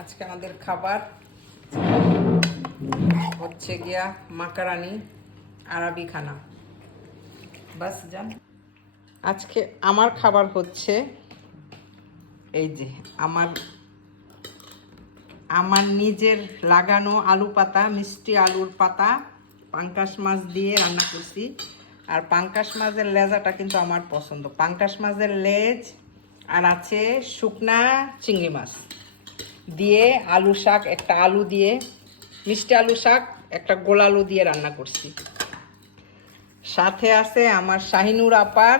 আজকে আমাদের খাবার হচ্ছে গিয়া মাকারানি আরবি খানা। বাস যান। আজকে আমার খাবার হচ্ছে এই যে আমার নিজের লাগানো আলু পাতা, মিষ্টি আলুর পাতা পাঙ্কাশ মাছ দিয়ে রান্না করছি। আর পাঙ্কাশ মাছের লেজাটা কিন্তু আমার পছন্দ। পাঙ্কাশ মাছের লেজ আর আছে শুকনা চিংড়ি মাছ দিয়ে আলু শাক, একটা আলু দিয়ে মিষ্টি আলু শাক, একটা গোল আলু দিয়ে রান্না করছি। সাথে আছে আমার শাহিনুর আপার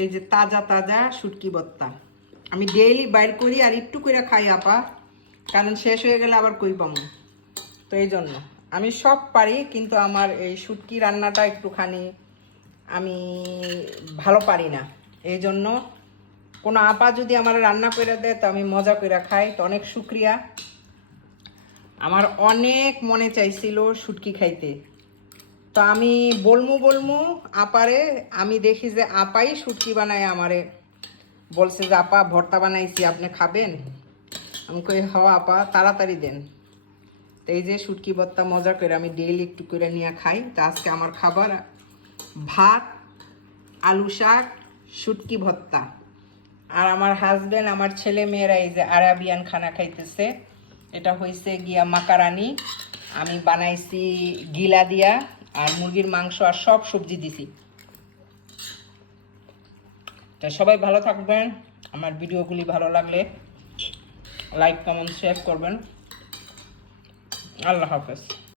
এই যে তাজা তাজা শুটকি ভর্তা। আমি ডেইলি বাইর করি আর একটু করে খাই আপা, কারণ শেষ হয়ে গেলে আবার কই পাবো। তো এই জন্য আমি সব পারি, কিন্তু আমার এই শুটকি রান্নাটা একটুখানি আমি ভালো পারি না। এই জন্য কোনো আপা যদি আমার রান্না করে দেয় তো আমি মজা করে খাই। তো অনেক শুক্রিয়া। আমার অনেক মনে চাইছিল শুটকি খাইতে, তো আমি বলমু আপারে। আমি দেখি যে আপাই শুটকি বানায় আমারে বলছে যে আপা ভর্তা বানাইছি, আপনি খাবেন? আমি কই হ আপা, তাড়াতাড়ি দেন। তো এই যে শুটকি ভর্তা মজা করে আমি ডেইলি একটু করে নিয়ে খাই। তো আজকে আমার খাবার ভাত, আলু শাক, শুটকি ভর্তা। আর আমার হাজব্যান্ড, আমার ছেলে মেয়েরা এই যে আরাবিয়ান খানা খাইতেছে। এটা হয়েছে গিয়া মাকারানি, আমি বানাইছি গিলা দিয়া, আর মুরগির মাংস আর সব সবজি দিছি। তা সবাই ভালো থাকবেন। আমার ভিডিওগুলি ভালো লাগলে লাইক, কমেন্ট, শেয়ার করবেন। আল্লাহ হাফেজ।